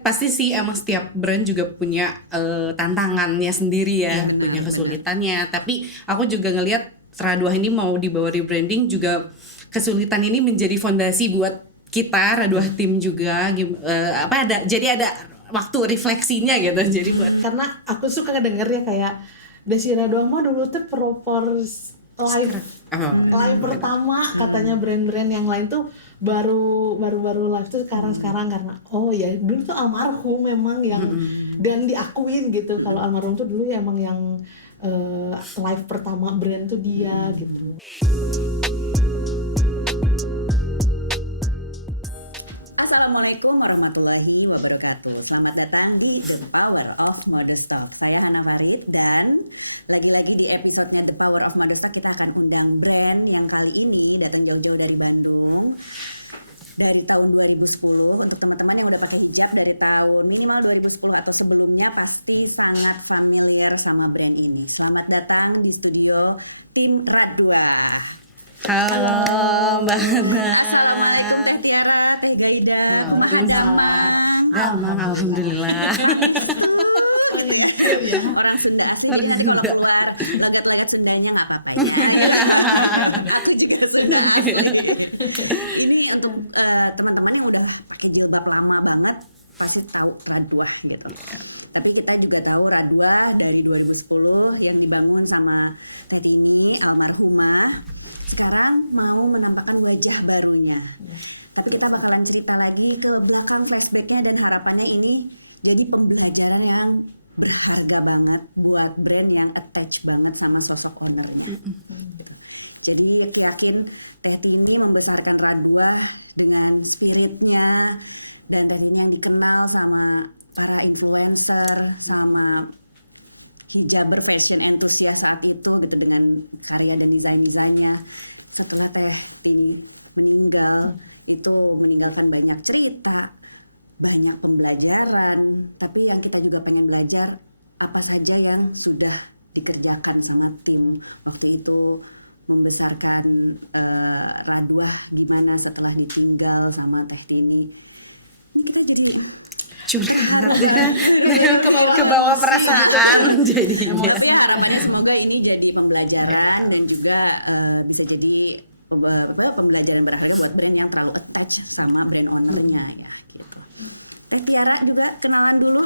Pasti sih emang setiap brand juga punya tantangannya sendiri ya, punya kesulitannya. Tapi aku juga ngelihat Radwah ini mau dibawa rebranding juga kesulitan ini menjadi fondasi buat kita Radwah tim juga. Jadi ada waktu refleksinya gitu. Jadi buat Karena aku suka ngedenger ya kayak Desira doang mah dulu tuh live pertama katanya brand-brand yang lain tuh baru live tuh sekarang karena ya dulu tuh almarhum memang yang dan diakuin gitu kalau almarhum tuh dulu ya emang yang live pertama brand tuh dia gitu. Assalamualaikum warahmatullahi wabarakatuh. Selamat datang di The Power of Modern Stock. Saya Hana Farid dan lagi-lagi di episodenya The Power of Modern Stock kita akan undang brand yang kali ini datang jauh-jauh dari Bandung dari tahun 2010. Untuk teman-teman yang udah pakai hijab dari tahun minimal 2010 atau sebelumnya pasti sangat familiar sama brand ini. Selamat datang di studio tim Radwah. Halo Mbak Hana. Assalamualaikum Teh Tiara, Teh Gaida. Waalaikumsalam. Gampang, alhamdulillah. Orang Sunda. Lagat-lagat Sundanya nggak apa-apa. Ini untuk teman-teman yang udah pakai jilbab lama banget pasti tahu Radwah gitu. Tapi kita juga tahu Radwah dari 2010 yang dibangun sama Tedini almarhumah. Sekarang mau menampakkan wajah barunya. Tapi kita bakalan cerita lagi ke belakang flashbacknya dan harapannya ini jadi pembelajaran yang berharga banget buat brand yang attach banget sama sosok ownernya. Jadi yakin ini membesarkan Radwah dengan spiritnya dan tadinya yang dikenal sama para influencer, sama hijaber fashion enthusiast saat itu gitu dengan karya dan desain-desainnya. Setelah Teh ini meninggal, itu meninggalkan banyak cerita, banyak pembelajaran, tapi yang kita juga pengen belajar apa saja yang sudah dikerjakan sama tim waktu itu membesarkan Radwah gimana setelah ditinggal sama Teh Tini. Kita jadi Curhat ya, ke bawah perasaan jadinya. Emosi harapannya semoga ini jadi pembelajaran dan juga bisa jadi pembelajaran berakhir buat brand yang terlalu attach sama brand ownernya. Tiara juga kenalan dulu.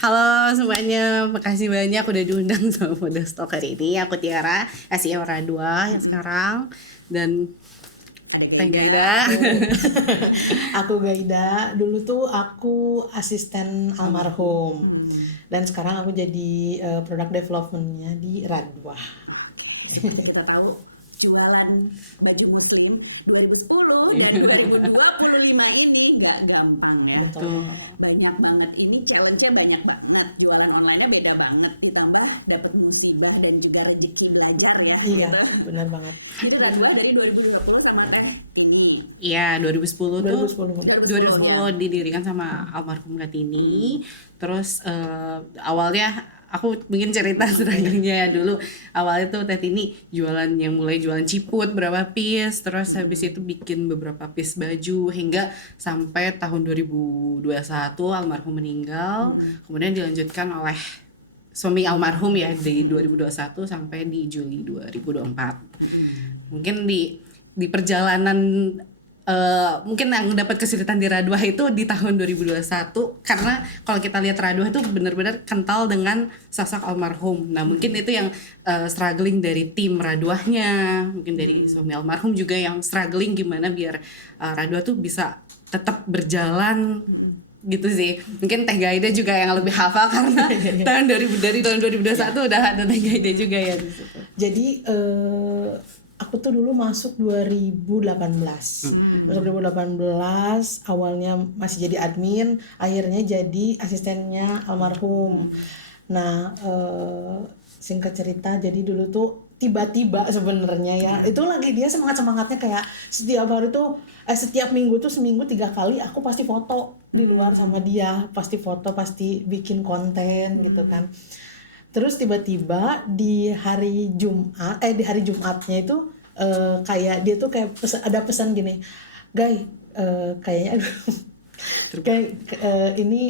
Halo semuanya, makasih banyak udah diundang sama Modern Stock hari ini. Aku Tiara, SEO Radwah yang sekarang dan Teh Gaida. Aku Gaida, dulu tuh aku asisten almarhum dan sekarang aku jadi product development-nya di Radwah. Kita tahu jualan baju muslim 2010 dan 2025 ini nggak gampang ya. Betul. Banyak banget ini challenge-nya banyak banget. Jualan online-nya beda banget, ditambah dapat musibah dan juga rezeki belajar ya. Iya, benar banget. Itu Radwah dari 2020 sama Teh Tini. Iya, 2010 tuh 2010 didirikan sama almarhum Kartini. Terus awalnya aku bikin cerita struggle-nya ya dulu. Awalnya tuh Teh Tini mulai jualan ciput berapa piece, terus habis itu bikin beberapa piece baju hingga sampai tahun 2021 almarhum meninggal. Kemudian dilanjutkan oleh suami almarhum ya dari 2021 sampai di Juli 2024. Mungkin di perjalanan mungkin yang dapat kesulitan di Radwah itu di tahun 2021 karena kalau kita lihat Radwah itu benar-benar kental dengan sosok almarhum. Nah mungkin itu yang struggling dari tim Radwahnya, mungkin dari suami almarhum juga yang struggling gimana biar Radwah tuh bisa tetap berjalan gitu sih. Mungkin Teh Gaida juga yang lebih hafal karena dari tahun 2021 udah ada Teh Gaida juga ya di situ. Jadi aku tuh dulu masuk 2018. Masuk 2018, awalnya masih jadi admin, akhirnya jadi asistennya almarhum. Nah, singkat cerita, jadi dulu tuh tiba-tiba sebenarnya ya, itu lagi dia semangat-semangatnya kayak setiap hari tuh, setiap minggu tuh seminggu 3 kali aku pasti foto di luar sama dia, pasti foto, pasti bikin konten gitu kan. Terus tiba-tiba di hari Jumatnya itu kayak dia tuh kayak ada pesan gini, kayaknya Ini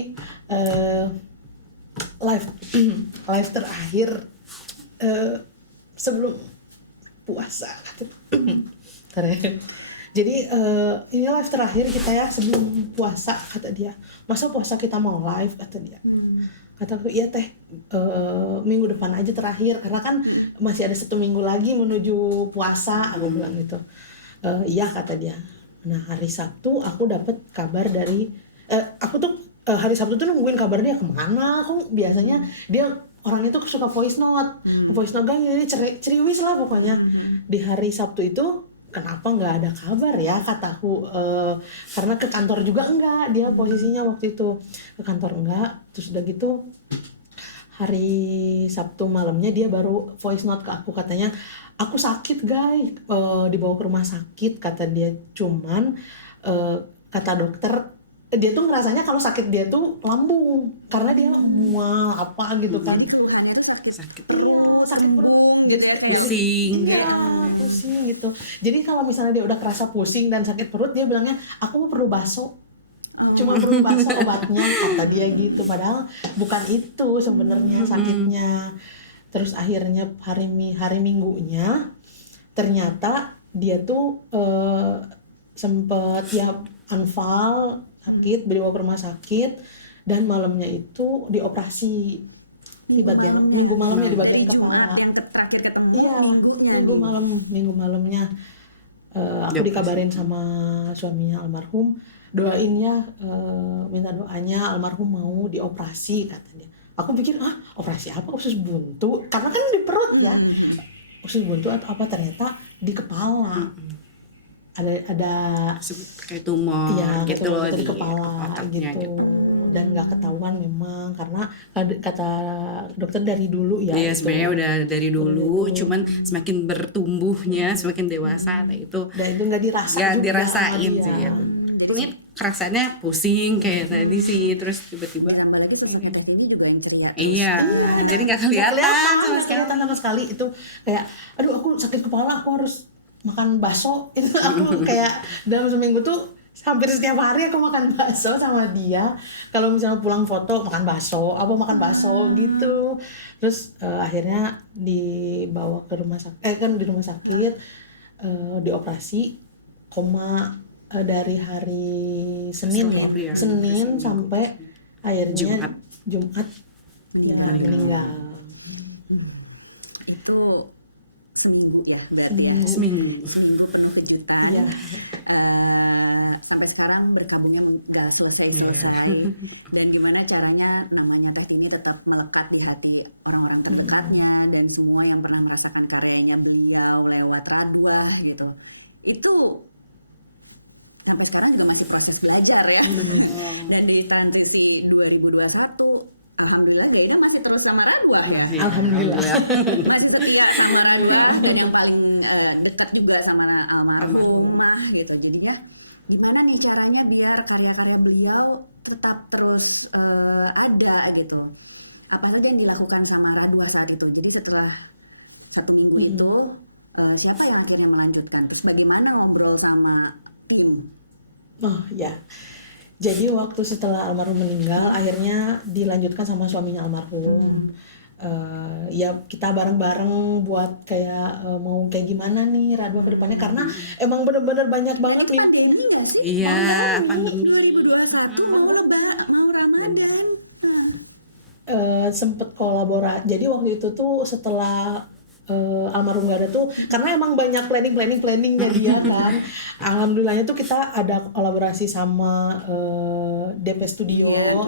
live live terakhir sebelum puasa. Bentar ya. Jadi ini live terakhir kita ya sebelum puasa, kata dia. Masa puasa kita mau live, kata dia. Kataku iya teh, minggu depan aja terakhir karena kan masih ada 1 minggu lagi menuju puasa, aku bilang gitu. Iya, kata dia. Nah, hari Sabtu aku dapat kabar dari aku tuh hari Sabtu tuh nungguin kabar dia kemana. Kok biasanya dia orangnya tuh suka voice note gang, ini ceriwis lah pokoknya. Di hari Sabtu itu kenapa nggak ada kabar ya, kataku. Karena ke kantor juga enggak, dia posisinya waktu itu ke kantor enggak. Terus udah gitu hari Sabtu malamnya dia baru voice note ke aku, katanya aku sakit guys, dibawa ke rumah sakit, kata dia. Cuman kata dokter dia tuh ngerasanya kalau sakit dia tuh lambung karena dia mual apa gitu kan. Jadi keluhannya tuh sakit Iya, sakit perut, jadi pusing. iya, pusing gitu. Jadi kalau misalnya dia udah kerasa pusing dan sakit perut, dia bilangnya aku perlu baso, cuma perlu baso obatnya, kata dia gitu. Padahal bukan itu sebenarnya sakitnya. Terus akhirnya hari Minggunya ternyata dia tuh sempet ya anfal, sakit, dibawa ke rumah sakit, dan malamnya itu dioperasi di bagian minggu malamnya di bagian kepala. Yang terakhir ketemu Iya, minggu malamnya aku dikabarin sama suaminya almarhum, doain ya, minta doanya almarhum mau dioperasi, kata dia. Aku pikir operasi apa, usus buntu, karena kan di perut ya. Usus buntu atau apa, ternyata di kepala. Ada Kayak tumor iya, gitu betul, loh di di kepala otaknya gitu. Dan nggak ketahuan memang karena kata dokter dari dulu ya. Iya, itu. sebenarnya udah dari dulu, cuman semakin bertumbuhnya, semakin dewasa, nah itu Dan itu nggak dirasa nggak juga dirasain sama sih dia. ya. Ini rasanya pusing kayak tadi sih, terus tiba-tiba Tambah lagi sosoknya ini juga yang ceria. iya, jadi nggak kelihatan sama Nggak sekali. kelihatan sama sekali. Itu kayak aduh aku sakit kepala, aku harus makan bakso. Itu aku kayak dalam seminggu tuh hampir setiap hari aku makan bakso sama dia. Kalau misalnya pulang foto makan bakso, makan bakso gitu. Terus akhirnya dibawa ke rumah sakit, kan di rumah sakit, dioperasi, koma dari hari Senin ya, Setelah, iya, Senin Senin, sampai akhirnya Jumat. ya meninggal. Itu seminggu ya berarti ya. Seminggu. Seminggu penuh kejutan. Iya. Sampai sekarang berkabungnya nggak selesai. Dan gimana caranya namanya Teh ini tetap melekat di hati orang-orang terdekatnya dan semua yang pernah merasakan karyanya beliau lewat Radwa gitu. Itu sampai sekarang juga masih proses belajar ya. Dan di transisi 2021 alhamdulillah Gaida masih terus sama Radwa ya. Alhamdulillah. Masih terus juga sama Radwa, dan yang paling dekat juga sama almarhumah gitu. Jadi ya gimana nih caranya biar karya-karya beliau tetap terus ada gitu. Apa saja yang dilakukan sama Radwa saat itu. Jadi setelah 1 minggu itu siapa yang akhirnya melanjutkan? Terus bagaimana ngobrol sama tim? Oh ya, jadi waktu setelah almarhum meninggal akhirnya dilanjutkan sama suaminya almarhum. Ya kita bareng-bareng buat kayak mau kayak gimana nih Radwa ke depannya, karena emang bener-bener banyak banget mimpinya. Iya, pandemi. 2021 mau Ramadan. Sempet kolaborasi. Jadi waktu itu tuh setelah almarhum gak ada tuh, karena emang banyak planningnya dia kan. Alhamdulillahnya tuh kita ada kolaborasi sama DP Studio,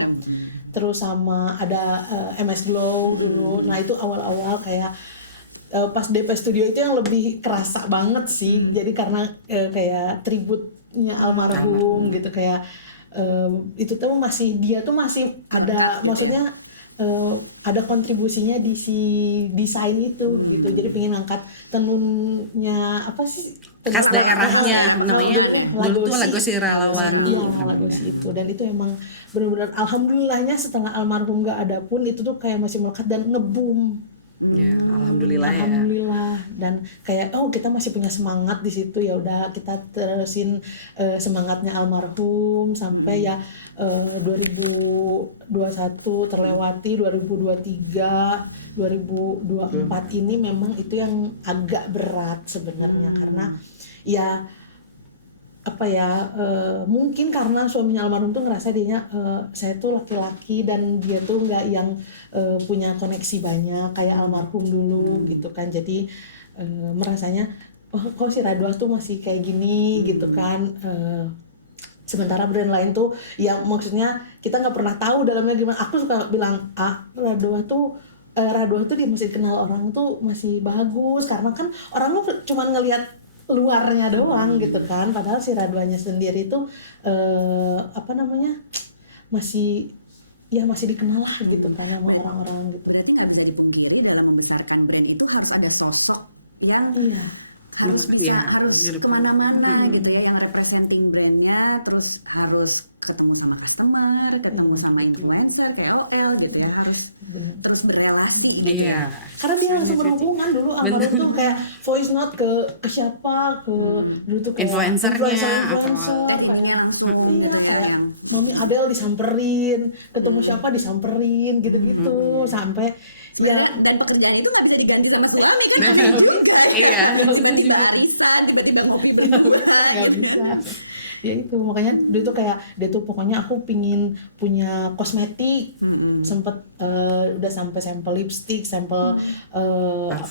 terus sama ada MS Glow dulu. Nah itu awal-awal kayak pas DP Studio itu yang lebih kerasa banget sih. Jadi karena kayak tributnya almarhum gitu, kayak itu tuh masih dia tuh masih ada, maksudnya ada kontribusinya di si desain itu gitu. Jadi pengen angkat tenunnya apa sih, Khas daerahnya namanya dulu tuh Lagosi Ralawangi. Iya, Lagosi itu. Dan itu emang benar-benar alhamdulillahnya setelah almarhum gak ada pun itu tuh kayak masih melekat dan ngebum Ya, alhamdulillah ya. Alhamdulillah. Dan kayak kita masih punya semangat di situ, ya udah kita terusin semangatnya almarhum sampai ya 2021 terlewati, 2023, 2024 ini memang itu yang agak berat sebenarnya karena ya apa ya mungkin karena suaminya almarhum tuh ngerasa dianya saya tuh laki-laki dan dia tuh nggak yang punya koneksi banyak kayak almarhum dulu gitu kan, jadi merasanya kok si Raduah tuh masih kayak gini gitu kan, sementara brand lain tuh ya maksudnya kita nggak pernah tahu dalamnya gimana. Aku suka bilang Raduah tuh dia masih kenal orang tuh masih bagus karena kan orang tuh cuma ngelihat luarnya doang gitu kan, padahal si Raduanya sendiri tuh masih dikenal lah gitu kan sama orang-orang gitu. Berarti nggak bisa dipungkiri dalam membesarkan brand itu harus ada sosok yang harus bisa harus kemana-mana gitu ya, yang representing brandnya, terus harus ketemu sama customer, ketemu sama influencer, KOL gitu ya, harus terus berrelasi gitu. Iya. Karena dia langsung berhubungan dulu almarhum tuh kayak voice note ke siapa, dulu tuh kayak influencernya Jadinya langsung kayak Mami Adele disamperin, ketemu siapa disamperin gitu-gitu sampai dan pekerjaan itu nggak bisa diganti sama suami kan? Iya. Tiba-tiba arisan, tiba-tiba ngopi berdua. Nggak bisa. Ya itu makanya dia tuh kayak dia tuh pokoknya aku pingin punya kosmetik, sempet udah sampai sampel lipstick, sampel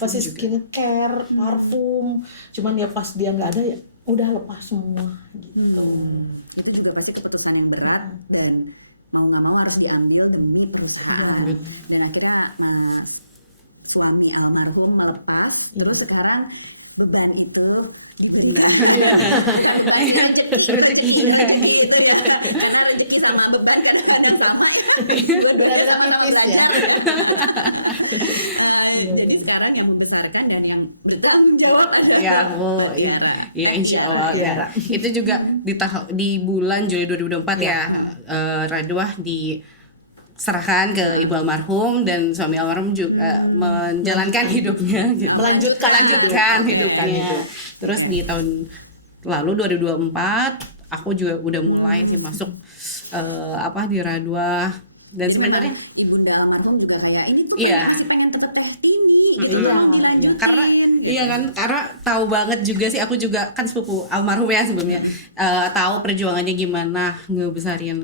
skincare, parfum, cuman ya pas dia nggak ada ya udah lepas semua gitu. Itu juga pasti keputusan yang berat dan mau nggak mau harus diambil demi perusahaan. Dan akhirnya suami almarhum melepas, terus sekarang beban itu diberikan. Rezeki sama beban kadang-kadang sama. Benar-benar tipis ya. Jadi sekarang yang membesarkan dan yang bertanggung jawab adalah ya insya Allah Tiara. Itu juga di bulan Juli 2024 ya, Raduah diserahkan ke ibu almarhum dan suami almarhum juga menjalankan hidupnya gitu. melanjutkan hidupnya. Terus di tahun lalu 2024 aku juga udah mulai sih masuk di Raduah. Dan sebenarnya ibunda almarhum juga kayak ini tuh masih pengen tetap teh ini, karena tahu banget juga sih, aku juga kan sepupu almarhum ya sebelumnya, tahu perjuangannya gimana ngebesarin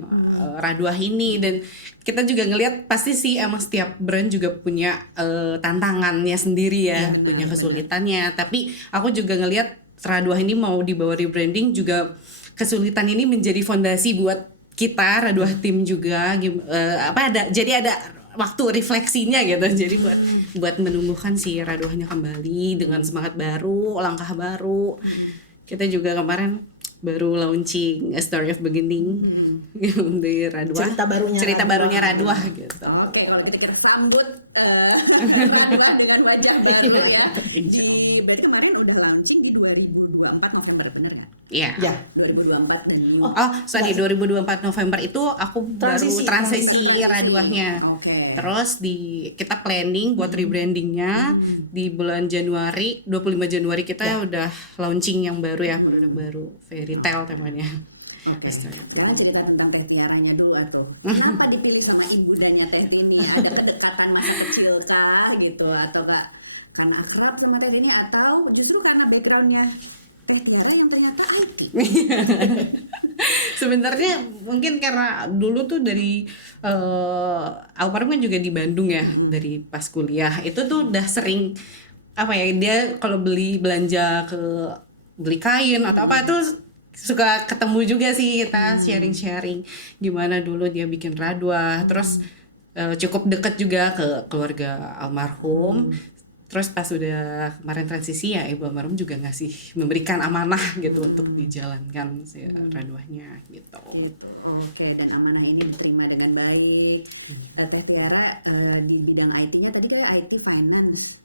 Raduah ini, dan kita juga ngelihat pasti sih emang setiap brand juga punya tantangannya sendiri ya, punya kesulitannya, tapi aku juga ngelihat Raduah ini mau dibawa rebranding juga kesulitan ini menjadi fondasi buat kita Raduah tim juga jadi ada waktu refleksinya gitu, jadi buat menumbuhkan si Raduahnya kembali dengan semangat baru, langkah baru. Kita juga kemarin baru launching A Story of Beginning dari Raduah, cerita barunya Raduah gitu. Oke, kalau kita sambut Raduah dengan wajah baru ya. Berarti kemarin udah launching di 2024 November, bener nggak? Iya. 2024 dan 2024 November itu aku baru transisi Raduahnya. Terus kita planning buat rebrandingnya di bulan Januari, 25 Januari kita udah launching yang baru ya, produk baru, fairy tale temanya. Jangan cerita tentang Teh Tiaranya dulu atuh. Kenapa dipilih sama ibundanya Teh ini? Ada kedekatan masa kecil kah gitu, atau karena akrab sama Teh ini, atau justru karena backgroundnya Teh Tiara yang ternyata IT? Sebenarnya mungkin karena dulu tuh dari almarhum kan juga di Bandung ya, dari pas kuliah itu tuh udah sering dia kalau belanja beli kain atau apa tuh suka ketemu juga sih, kita sharing gimana dulu dia bikin Raduah, terus cukup deket juga ke keluarga almarhum. Terus pas udah kemarin transisi ya ibu almarhum juga memberikan amanah gitu untuk dijalankan si Raduahnya gitu. Oke, dan amanah ini diterima dengan baik. Teh Tiara di bidang IT-nya tadi kayak IT finance.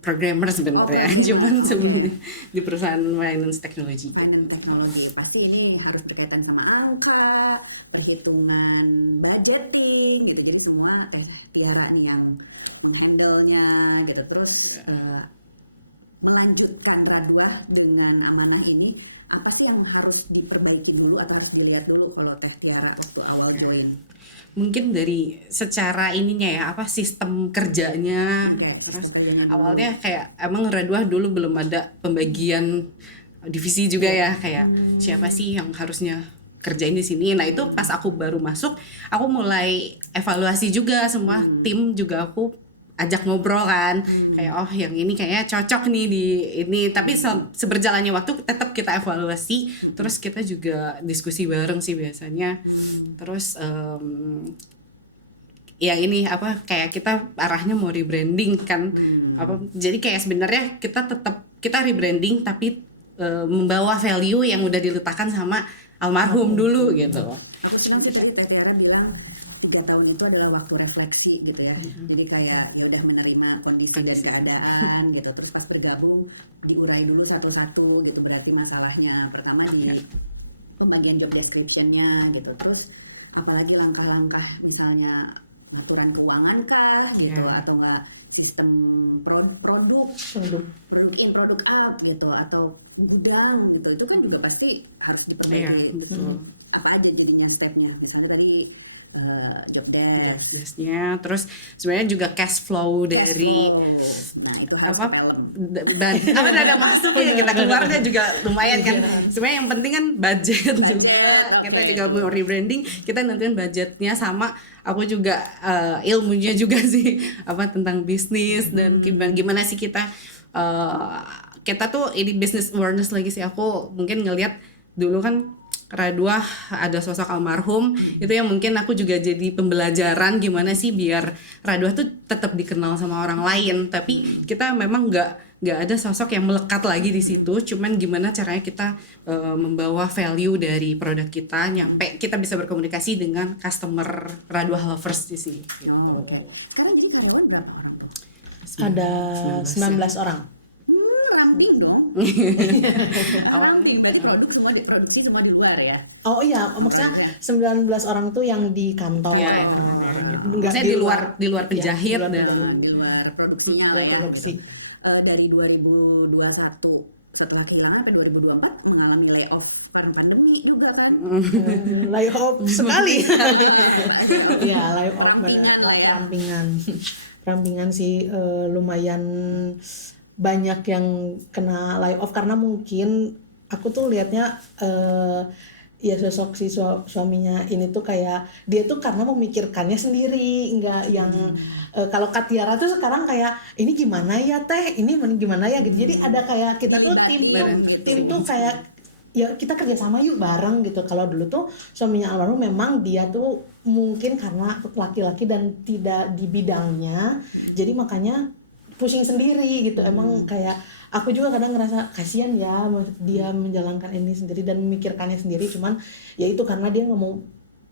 programmer sebenarnya, cuman sebelumnya di perusahaan finance teknologi. Finance teknologi pasti ini harus berkaitan sama angka, perhitungan, budgeting gitu. Jadi semua Tiara nih yang menghandle-nya gitu. Terus melanjutkan Radwa dengan amanah ini, apa sih yang harus diperbaiki dulu atau harus dilihat dulu kalau Tiara waktu awal join? Mungkin dari secara ininya ya, apa sistem kerjanya. Terus awalnya kayak emang Radwa dulu belum ada pembagian divisi juga ya, kayak siapa sih yang harusnya kerjain di sini. Nah itu pas aku baru masuk, aku mulai evaluasi juga semua tim, juga aku ajak ngobrol kan, kayak oh yang ini kayaknya cocok nih di ini. Tapi seberjalannya waktu tetap kita evaluasi, terus kita juga diskusi bareng sih biasanya. Terus ya ini apa, kayak kita arahnya mau rebranding kan, apa jadi kayak sebenarnya kita rebranding tapi membawa value yang udah diletakkan sama almarhum dulu gitu. Aku senang tadi Tiara bilang 3 tahun itu adalah waktu refleksi gitu ya. Jadi kayak ya udah menerima kondisi dan keadaan gitu. Terus pas bergabung diurai dulu satu-satu gitu. Berarti masalahnya pertama di pembagian job description-nya gitu. Terus apalagi langkah-langkah misalnya aturan keuangan kah gitu, atau enggak sistem produk in produk out gitu, atau gudang gitu. Itu kan juga pasti harus dipenuhi. Betul. Apa aja jadinya stepnya, misalnya tadi job desk-nya, terus sebenarnya juga cash flow dari nah, itu apa dan apa ada masuk ya, kita keluarnya juga lumayan kan. Sebenarnya yang penting kan budget juga. Kita juga mau rebranding, kita nentuin budgetnya, sama aku juga ilmunya juga sih apa tentang bisnis dan gimana sih kita tuh ini business awareness lagi sih. Aku mungkin ngelihat dulu kan Radwa ada sosok almarhum, itu yang mungkin aku juga jadi pembelajaran gimana sih biar Radwa tuh tetap dikenal sama orang lain, tapi kita memang nggak ada sosok yang melekat lagi di situ. Cuman gimana caranya kita membawa value dari produk kita nyampe kita bisa berkomunikasi dengan customer Radwa lovers di sini. Gitu. Sekarang jadi karyawan berapa orang tuh? Ada 19 orang. Ramping dong. Ramping, berarti produk semua diproduksi semua di luar ya? Oh iya, maksudnya 19 orang tuh yang di kantor. Iya, Enggak maksudnya di luar penjahit dan Di luar produksinya lah ya. Dari 2021 setelah kehilangan ke 2024 mengalami layoff karena pandemi juga kan? Layoff sekali. Ya, layoff Perampingan perampingan sih, lumayan banyak yang kena layoff karena mungkin aku tuh lihatnya ya sosok si suaminya ini tuh kayak dia tuh karena memikirkannya sendiri, nggak yang kalau Kak Tiara tuh sekarang kayak ini gimana ya teh, ini gimana ya gitu. Jadi ada kayak kita tuh tim tuh kayak ya kita kerjasama yuk bareng gitu. Kalau dulu tuh suaminya almarhum memang dia tuh mungkin karena laki-laki dan tidak di bidangnya, jadi makanya pusing sendiri gitu. Emang kayak aku juga kadang ngerasa kasihan ya dia menjalankan ini sendiri dan memikirkannya sendiri. Cuman ya itu karena dia nggak mau,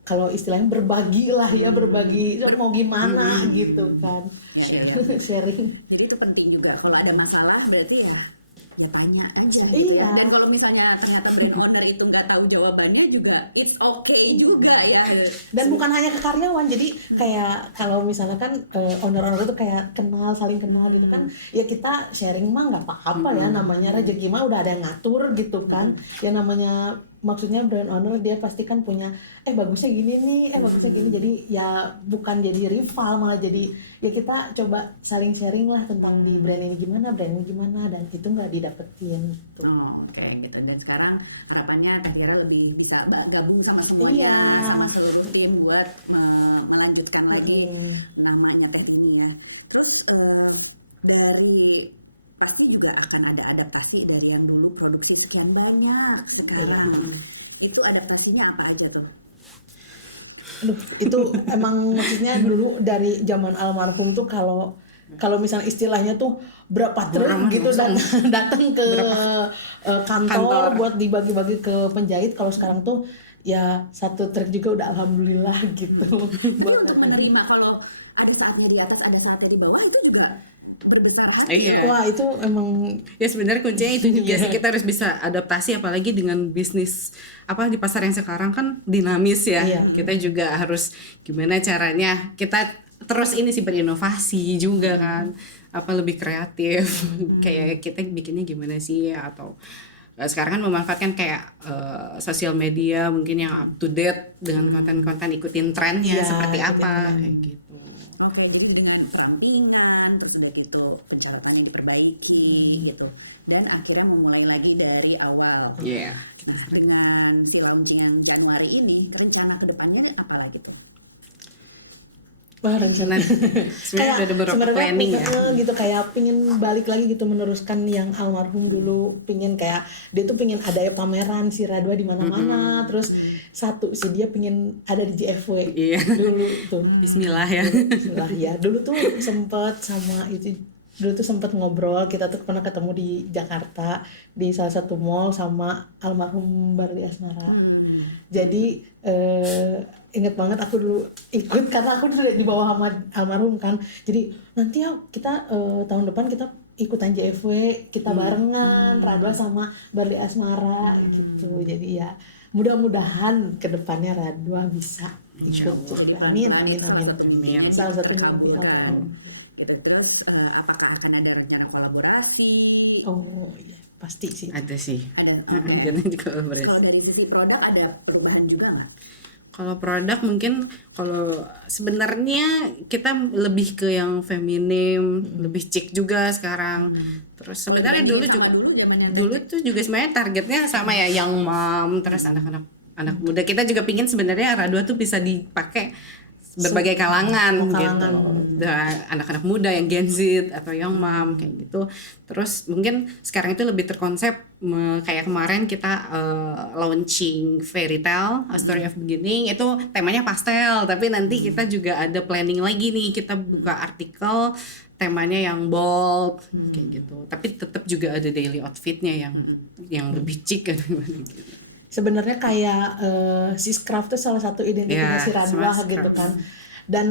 kalau istilahnya berbagi lah ya, berbagi mau gimana gitu kan. Sharing. Jadi itu penting juga, kalau ada masalah berarti ya tanya aja. Iya. Dan kalau misalnya ternyata brand owner itu nggak tahu jawabannya juga it's okay juga ya. Dan bukan hanya ke karyawan, jadi kayak kalau misalnya kan owner-owner itu kayak saling kenal gitu kan, ya kita sharing mah nggak apa-apa ya, namanya rezeki mah udah ada yang ngatur gitu kan. Ya namanya maksudnya brand owner dia pasti kan punya bagusnya gini nih, bagusnya gini, jadi ya bukan jadi rival, malah jadi ya kita coba saling sharing lah tentang di brand ini gimana, dan itu nggak didapetin gitu. Oke, gitu. Dan sekarang harapannya Tiara lebih bisa gabung sama semuanya, sama seluruh tim buat melanjutkan lagi namanya Teh ini ya. Terus dari pasti juga akan ada adaptasi dari yang dulu produksi sekian banyak sekarang. Itu adaptasinya apa aja tuh? Aduh, itu emang maksudnya dulu dari zaman almarhum tuh kalau misalnya istilahnya tuh berapa truk gitu datang ke kantor buat dibagi-bagi ke penjahit. Kalau sekarang tuh ya satu truk juga udah alhamdulillah gitu. Buat menerima kalau ada saatnya di atas, ada saatnya di bawah, itu juga berbesar hati. Iya. Wah itu emang Ya sebenarnya kuncinya itu juga sih, Iya. kita harus bisa adaptasi apalagi dengan bisnis apa di pasar yang sekarang kan dinamis ya. Iya. Kita juga harus gimana caranya kita terus ini sih berinovasi juga kan. Apa lebih kreatif. Kayak kita bikinnya gimana sih atau sekarang kan memanfaatkan kayak sosial media mungkin yang up to date dengan konten-konten ikutin trennya Iya, seperti ikutin apa tren. kayak gitu. Oke, jadi dengan perampingan, terus udah gitu pencatatannya diperbaiki gitu, dan akhirnya memulai lagi dari awal. Iya, kita Nah, start. dengan si launching Januari ini, rencana kedepannya apa lagi tuh? wah rencana Sebenarnya udah ada beberapa sebenarnya planning ya. gitu kayak pingin balik lagi gitu meneruskan yang almarhum dulu, pingin kayak dia tuh pingin ada pameran si Radwa di mana-mana, terus satu sih dia pingin ada di JFW Iya. dulu tuh. Bismillah ya. Bismillah ya. Dulu tuh sempet ngobrol, kita tuh pernah ketemu di Jakarta di salah satu mall sama almarhum Barli Asmara. Jadi inget banget aku dulu ikut karena aku dulu di bawah sama almarhum kan. Jadi nanti ya kita tahun depan kita ikutan JFW, kita barengan Radwa sama Barli Asmara gitu. Jadi ya mudah-mudahan kedepannya Radwa bisa ikut. Amin, amin, amin. Amin. Salah satu mimpi Terkabulkan. almarhum. Gitu. Terus apakah akan ada rencana kolaborasi? Oh iya, pasti sih. Ada sih. Ada Karena juga kalau kolaborasi. dari sisi produk ada perubahan juga nggak? Kalau produk mungkin kalau sebenarnya kita lebih ke yang feminim, lebih chic juga sekarang. Terus sebenarnya dulu juga dulu tuh juga sebenarnya targetnya sama ya yang mom, terus anak muda. Kita juga pingin sebenarnya Radwa tuh bisa dipakai berbagai kalangan, kalangan. gitu. Anak-anak muda yang Gen Z atau yang mom kayak gitu. Terus mungkin sekarang itu lebih terkonsep kayak kemarin kita launching Fairy Tale, A Story of Beginning, itu temanya pastel, tapi nanti kita juga ada planning lagi nih, kita buka artikel temanya yang bold kayak gitu. Tapi tetap juga ada daily outfitnya yang lebih chic kan gitu. Sebenarnya kayak si Scraf tuh salah satu identitasnya Ya, si Radwa sama gitu Scraf. kan. Dan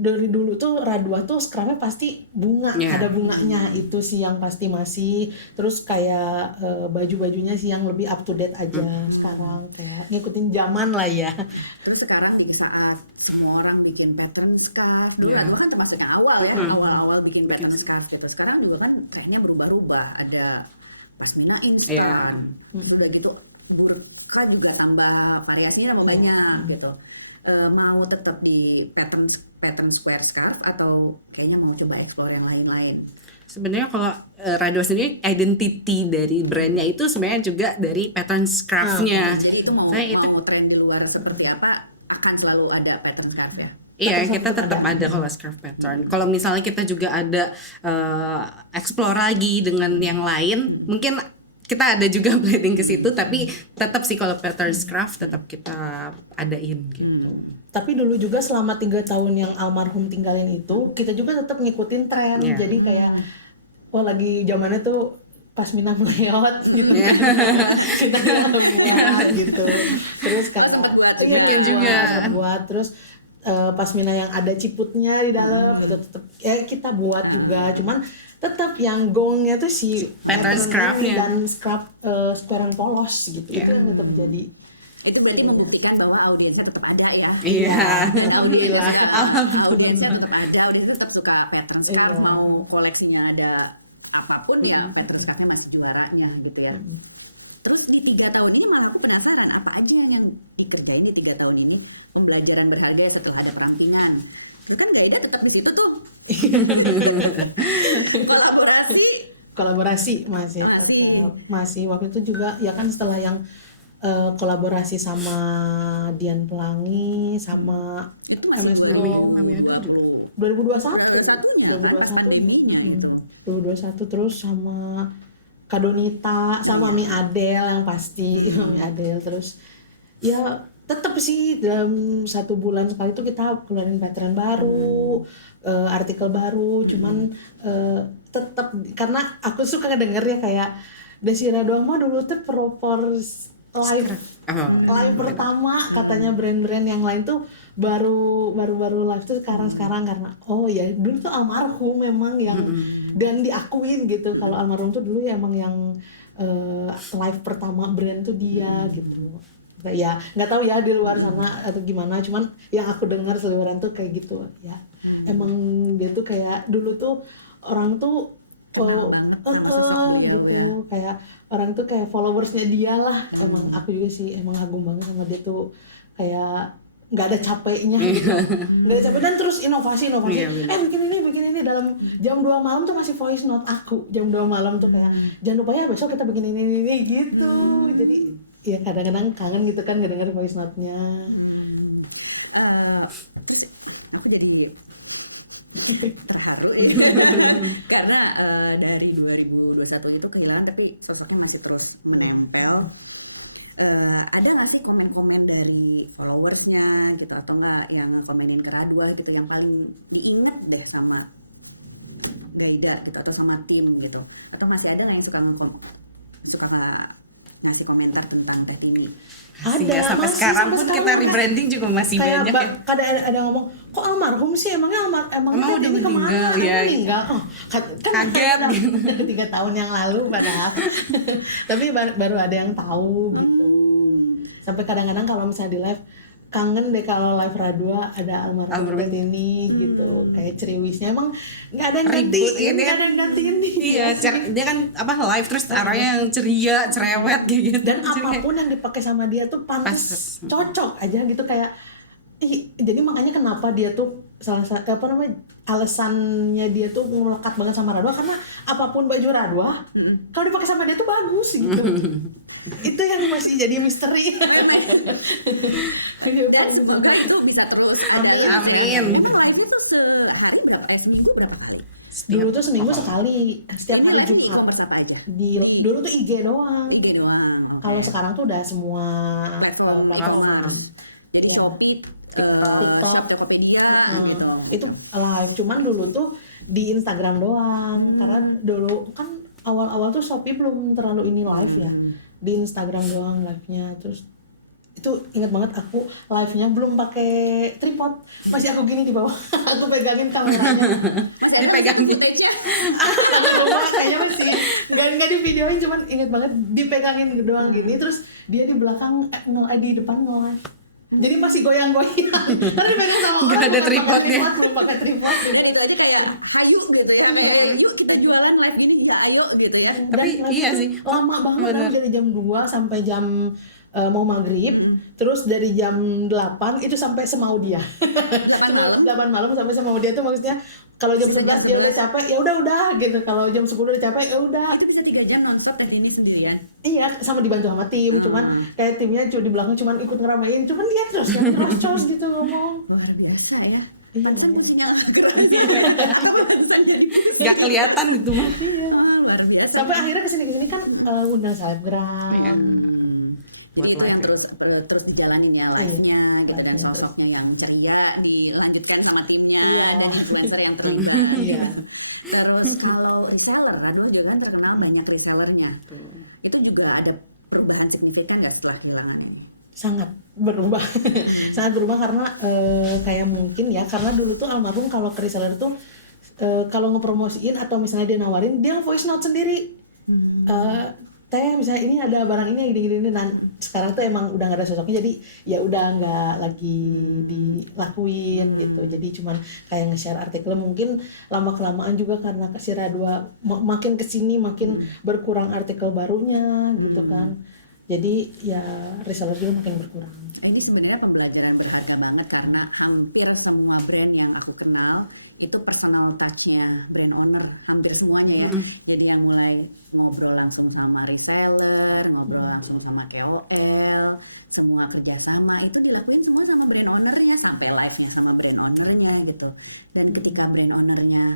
dari dulu tuh Radwa tuh Scrafnya pasti bunga, Ya. ada bunganya itu sih yang pasti masih. Terus kayak baju-bajunya sih yang lebih up to date aja sekarang, kayak ngikutin zaman lah ya. Terus sekarang di saat semua orang bikin pattern scarf, dulu Ya. kan kan termasuk yang awal ya, awal-awal bikin pattern scarf gitu. Sekarang juga kan kayaknya berubah-ubah, ada pasmina instan, terus udah gitu burka juga tambah variasinya tambah banyak gitu. Mau tetap di pattern square scarf atau kayaknya mau coba explore yang lain-lain? Sebenarnya kalau Radwa sendiri identity dari brandnya itu sebenarnya juga dari pattern scarf-nya. Jadi itu mau Saya tren di luar seperti apa akan selalu ada pattern scarf ya? Iya, Pattern kita scarf tetap ada kalau scarf pattern. Kalau misalnya kita juga ada explore lagi dengan yang lain, mungkin kita ada juga planning ke situ, tapi tetap sih kalau pattern scarf tetap kita adain gitu. Tapi dulu juga selama 3 tahun yang almarhum tinggalin itu, kita juga tetap ngikutin tren. Iya. Jadi kayak wah lagi zamannya tuh pasmina meleot gitu. Kita buat gitu. Terus kayak sempat buat. Bikin juga. buat terus pasmina yang ada ciputnya di dalam itu tetap ya kita buat juga. Cuman tetap yang gongnya tuh si Pattern scarf-nya. dan scarf square yang polos gitu. Iya. Itu yang tetap jadi Itu berarti membuktikan bahwa audiensnya tetap ada ya. Iya. Alhamdulillah. Audiensnya tetap ada, audiensnya tetap suka pattern scarf, Iya. mau koleksinya ada apapun ya pattern scarfnya masih juaranya gitu ya. Terus di 3 tahun ini malah aku penasaran apa aja yang dikerjain di 3 tahun ini, pembelajaran berharga setelah ada perampingan. Itu kan Gaida tetap di situ tuh. kolaborasi masih tetap masih waktu itu juga ya kan setelah yang kolaborasi sama Dian Pelangi sama Itu MS masih Glow Mami ada juga. 2021 2021 terus sama Kadonita sama Mi Adele yang pasti Mi Adele. Terus ya tetap sih dalam 1 bulan sekali tuh kita keluarin pattern baru, artikel baru. Cuman tetap karena aku suka ngedenger ya kayak Desi Radwa mah dulu tuh live Oh, live pertama katanya brand-brand yang lain tuh baru live tuh sekarang karena oh ya dulu tuh almarhum memang yang dan diakuin gitu kalau almarhum tuh dulu ya emang yang live pertama brand tuh dia gitu. Ya nggak tahu ya di luar sana atau gimana, cuman yang aku dengar seliweran tuh kayak gitu ya. Emang dia tuh kayak dulu tuh orang tuh Kenal banget sama sosok beliau, gitu ya. kayak orang tuh kayak followersnya dia lah. Emang aku juga sih emang kagum banget sama dia tuh, kayak nggak ada capeknya gitu. Nggak ada capek dan terus inovasi Iya, bener. bikin ini dalam jam 2 malam tuh masih voice note aku jam 2 malam tuh kayak jangan lupa ya besok kita bikin ini gitu. Jadi ya kadang-kadang kangen gitu kan ngedenger voice note-nya. Terus aku jadi terharu karena dari 2021 itu kehilangan tapi sosoknya masih terus menempel. Ada nggak sih komen-komen dari followersnya gitu atau enggak yang komenin ke Radwa gitu yang paling diingat deh sama Gaida gitu atau sama tim gitu, atau masih ada nggak yang suka ngasih komentar tentang Teh ini? Masih ya, sampai masih, sekarang sampai pun sekarang kita ada. rebranding juga masih Kayak banyak ya. kadang ada yang ngomong kok almarhum sih emang Emang udah meninggal, ya. meninggal. Oh, kan Kaget. 3 tahun yang lalu padahal tapi baru ada yang tahu gitu. Sampai kadang-kadang kalau misalnya di live kangen deh kalau live Radwa ada almarhum ini gitu, kayak ceriwisnya emang nggak ada yang Ribut, gantiin, ya, nggak ada yang gantiin nih. Iya, dia kan apa live terus arahnya yang ceria, cerewet kayak gitu. Dan apapun yang dipakai sama dia tuh pantas, cocok aja gitu kayak jadi makanya kenapa dia tuh salah satu apa namanya alasannya dia tuh melekat banget sama Radwa karena apapun baju Radwa kalau dipakai sama dia tuh bagus gitu. Itu yang masih jadi misteri. Dan semoga itu bisa terus. Amin. Itu live-nya tuh sehari berapa? Seminggu berapa kali? Dulu tuh seminggu sekali, setiap hari Ini Jumat. e-commerce apa aja? Dulu tuh IG doang. IG doang. Oke. Kalau sekarang tuh udah semua platform. Jadi Iya. Shopee, TikTok, Tokopedia gitu. itu live. Cuman dulu tuh di Instagram doang. Karena dulu kan awal-awal tuh Shopee belum terlalu ini live ya. Di Instagram doang live-nya. Terus itu ingat banget aku live-nya belum pakai tripod, masih aku gini di bawah. Aku pegangin kameranya. Dipegangin. Aku lupa kayaknya masih nggak di videoin, cuman inget banget dipegangin doang gini, terus dia di belakang di depan live. Jadi masih goyang-goyang. Tapi dipegang sama orang. Nggak ada belum pakai tripodnya. belum pakai tripod. Dan itu aja kayak hayu gitu ya, kayak yuk kita jualan live gini ya ayo gitu ya. Tapi Dan live iya itu sih. lama banget kan, Bener. dari jam 2 sampai jam mau maghrib, terus dari jam 8 itu sampai semau dia. malam? 8 malam sampai semau dia tuh maksudnya kalau jam 11 dia udah capek ya udah gitu, kalau jam 10 udah capek ya udah. Itu bisa 3 jam nonstop Teh ini sendirian. Iya, sama dibantu sama tim, cuman kayak timnya cuma di belakang cuman ikut ngeramein, cuman dia terus gitu ngomong. Luar biasa ya. Iya, Pantesan iya. sinyal gerak. Pantesan jadi Nggak kelihatan itu mah. luar biasa. Sampai akhirnya kesini kan undang selebgram. Iya. Buat Jadi live yang ya. terus dijalanin ya live-nya gitu, dan sosoknya yang ceria dilanjutkan sama timnya dan influencer yang terlibat. Iya. Terus kalau reseller kan lo juga kan terkenal banyak resellernya. Itu juga ada perubahan signifikan nggak setelah kehilangan ini? Sangat berubah. Sangat berubah karena kayak mungkin ya karena dulu tuh almarhum kalau ke reseller tuh kalau ngepromosiin atau misalnya dia nawarin, dia voice note sendiri. Teh misalnya ini ada barang ini gini-gini, dan sekarang tuh emang udah gak ada sosoknya, jadi ya udah nggak lagi dilakuin gitu. Jadi cuman kayak nge-share artikel, mungkin lama kelamaan juga karena si Radwa makin kesini makin berkurang artikel barunya gitu kan. Jadi ya reseller juga makin berkurang. Ini sebenarnya pembelajaran berharga banget karena hampir semua brand yang aku kenal itu personal touch-nya brand owner, hampir semuanya ya. Jadi yang mulai ngobrol langsung sama reseller, ngobrol langsung sama KOL, semua kerjasama itu dilakuin semua sama brand ownernya, sampai live-nya sama brand ownernya gitu. Dan ketika brand ownernya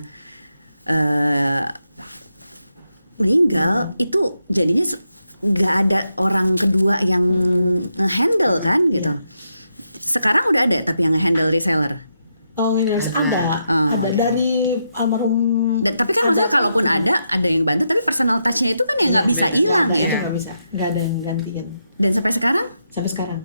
meninggal, itu jadinya nggak ada orang kedua yang nge-handle kan gitu. Sekarang nggak ada tapi yang nge-handle reseller. Oh, Indonesia ada dari almarhum Dan tapi kan ada kalaupun ada yang bantu, tapi personal touch-nya itu kan yang Iya, nggak bisa beda. nggak ada, itu Iya. nggak bisa, nggak ada yang gantiin Dan sampai sekarang sampai sekarang.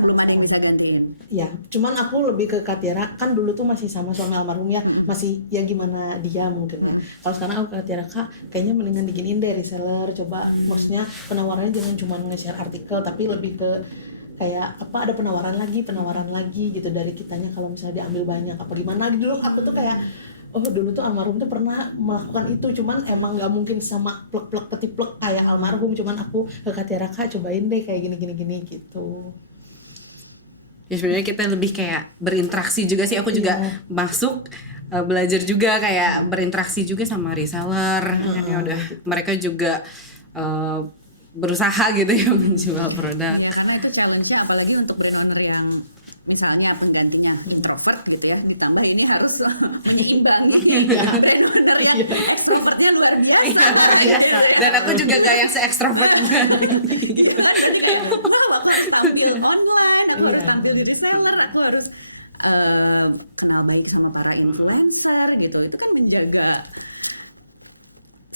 belum ada yang bisa gantiin. Ya, cuman aku lebih ke Katiara, kan dulu tuh masih sama suami almarhum ya, masih ya gimana dia mungkin ya. Kalau sekarang aku ke Katiara, Kak, kayaknya mendingan diginiin deh reseller, coba maksudnya penawarannya jangan cuma nge-share artikel, tapi lebih ke kayak apa ada penawaran lagi gitu dari kitanya kalau misalnya diambil banyak apa gimana. Dulu aku tuh kayak oh dulu tuh almarhum tuh pernah melakukan itu, cuman emang nggak mungkin sama plek-plek ketiplek kayak almarhum, cuman aku ke Katiara, Kak, cobain deh kayak gini gitu. Ya sebenarnya kita lebih kayak berinteraksi juga sih. Aku juga masuk belajar juga kayak berinteraksi juga sama reseller. Kan ya udah mereka juga berusaha gitu ya menjual produk. Ya, karena itu challenge-nya apalagi untuk brand owner yang misalnya penggantinya introvert gitu ya, ditambah ini harus menyeimbang brand owner yang extrovertnya luar biasa. Dan aku juga gak yang se-extrovert juga. Aku harus tampil online, aku harus tampil di reseller, aku harus kenal baik sama para influencer gitu. Itu kan menjaga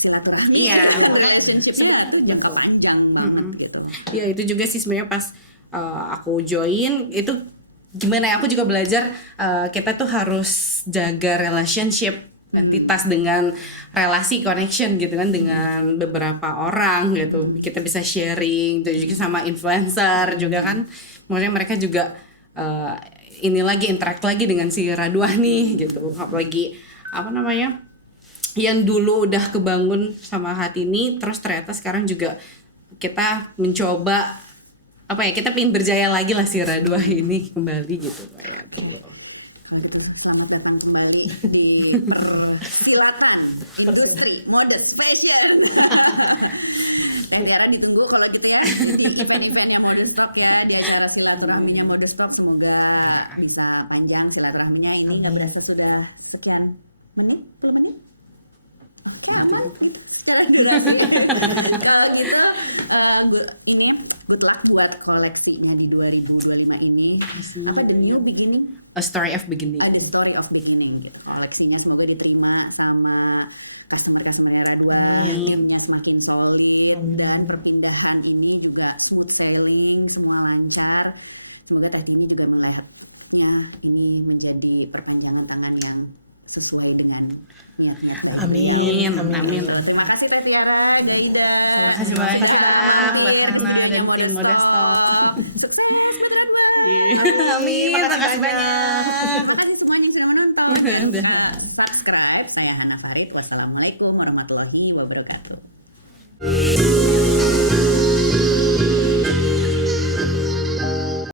silaturahmi. Iya, relationship-nya itu jangka panjang banget gitu. Ya itu juga sih sebenarnya pas aku join itu gimana ya, aku juga belajar kita tuh harus jaga relationship entitas dengan relasi connection gitu kan dengan beberapa orang gitu. Kita bisa sharing itu juga sama influencer juga kan. Maksudnya mereka juga ini lagi interact lagi dengan si Raduah nih gitu. Apalagi apa namanya? Yang dulu udah kebangun sama Hatini, terus ternyata sekarang juga kita mencoba apa ya, kita pengen berjaya lagi lah si Raduah ini kembali gitu kayak dulu. Selamat datang kembali di persilatan industri mode fashion. Kira-kira ditunggu kalau gitu ya di event-eventnya Modern Stock ya, di acara silaturahminya Modern Stock, semoga bisa panjang silaturahminya. Ini udah berasa sudah sekian menit, 10 menit. Kalau gitu ini good luck buat koleksinya di 2025 ini. Apa the new beginning? A story of beginning. The story of beginning gitu. Koleksinya semoga diterima sama customer-customer Raduah, punya semakin solid, dan perpindahan ini juga smooth sailing, semua lancar. Semoga Teh juga melihatnya ini menjadi perpanjangan tangan yang sesuai dengan niat-niat. Amin. Terima kasih Teh Tiara, Gaida. Terima kasih banyak Mbak Hana dan tim Modern Stock. Sukses Raduah. Amin. Terima kasih banyak. Terima kasih semuanya yang sudah nonton. Subscribe. Saya Hana Farid. Wassalamualaikum warahmatullahi wabarakatuh.